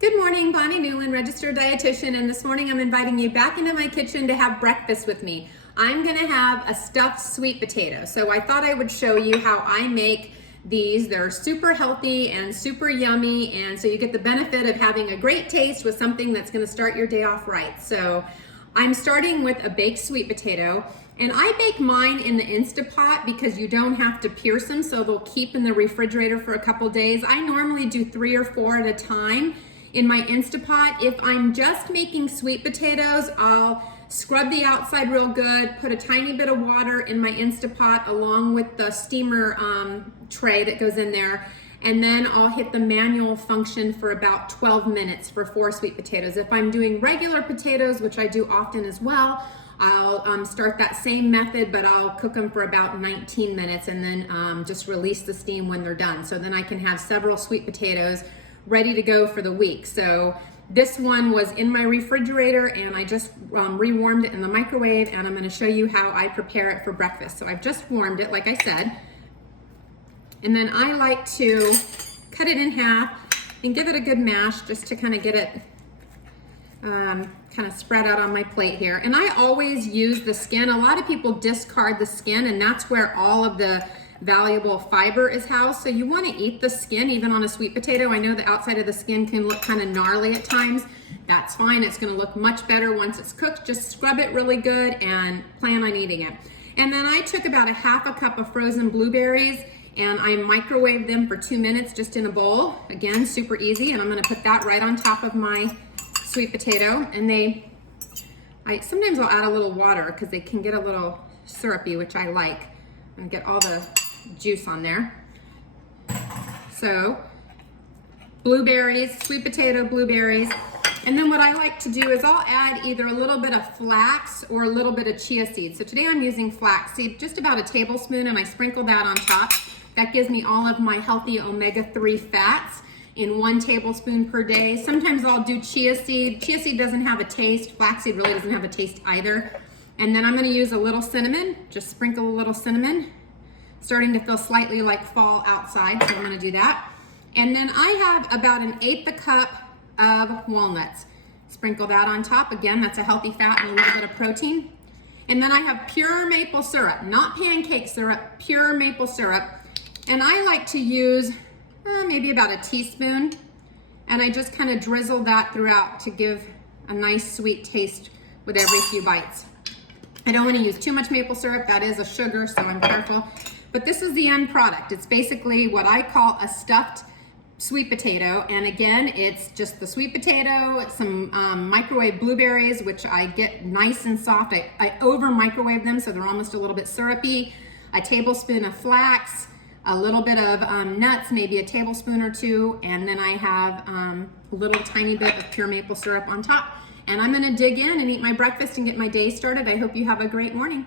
Good morning, Bonnie Newland, registered dietitian, and this morning I'm inviting you back into my kitchen to have breakfast with me. I'm gonna have a stuffed sweet potato. So I thought I would show you how I make these. They're super healthy and super yummy, and so you get the benefit of having a great taste with something that's gonna start your day off right. So I'm starting with a baked sweet potato, and I bake mine in the Instapot because you don't have to pierce them, so they'll keep in the refrigerator for a couple days. I normally do 3 or 4 at a time in my Instapot. If I'm just making sweet potatoes, I'll scrub the outside real good, put a tiny bit of water in my Instapot along with the steamer tray that goes in there, and then I'll hit the manual function for about 12 minutes for 4 sweet potatoes. If I'm doing regular potatoes, which I do often as well, I'll start that same method, but I'll cook them for about 19 minutes and then just release the steam when they're done. So then I can have several sweet potatoes ready to go for the week. So this one was in my refrigerator and I just rewarmed it in the microwave, and I'm going to show you how I prepare it for breakfast. So I've just warmed it, like I said, and then I like to cut it in half and give it a good mash just to kind of get it kind of spread out on my plate here. And I always use the skin. A lot of people discard the skin, and that's where all of the valuable fiber is housed. So you want to eat the skin even on a sweet potato. I know the outside of the skin can look kind of gnarly at times. That's fine. It's going to look much better once it's cooked. Just scrub it really good and plan on eating it. And then I took about a half a cup of frozen blueberries and I microwaved them for 2 minutes just in a bowl. Again, super easy. And I'm going to put that right on top of my sweet potato. And sometimes I'll add a little water because they can get a little syrupy, which I like, and get all the juice on there. So blueberries, sweet potato, blueberries. And then what I like to do is I'll add either a little bit of flax or a little bit of chia seed. So today I'm using flax seed, just about a tablespoon, and I sprinkle that on top. That gives me all of my healthy omega-3 fats in 1 tablespoon per day. Sometimes I'll do chia seed. Chia seed doesn't have a taste. Flaxseed really doesn't have a taste either. And then I'm going to use a little cinnamon, just sprinkle a little cinnamon. Starting to feel slightly like fall outside, so I'm going to do that. And then I have about 1/8 a cup of walnuts. Sprinkle that on top. Again, that's a healthy fat and a little bit of protein. And then I have pure maple syrup, not pancake syrup, pure maple syrup. And I like to use maybe about a teaspoon. And I just kind of drizzle that throughout to give a nice sweet taste with every few bites. I don't want to use too much maple syrup. That is a sugar, so I'm careful. But this is the end product. It's basically what I call a stuffed sweet potato. And again, it's just the sweet potato, some microwave blueberries, which I get nice and soft. I over microwave them so they're almost a little bit syrupy. A tablespoon of flax, a little bit of nuts, maybe a tablespoon or 2. And then I have a little tiny bit of pure maple syrup on top. And I'm gonna dig in and eat my breakfast and get my day started. I hope you have a great morning.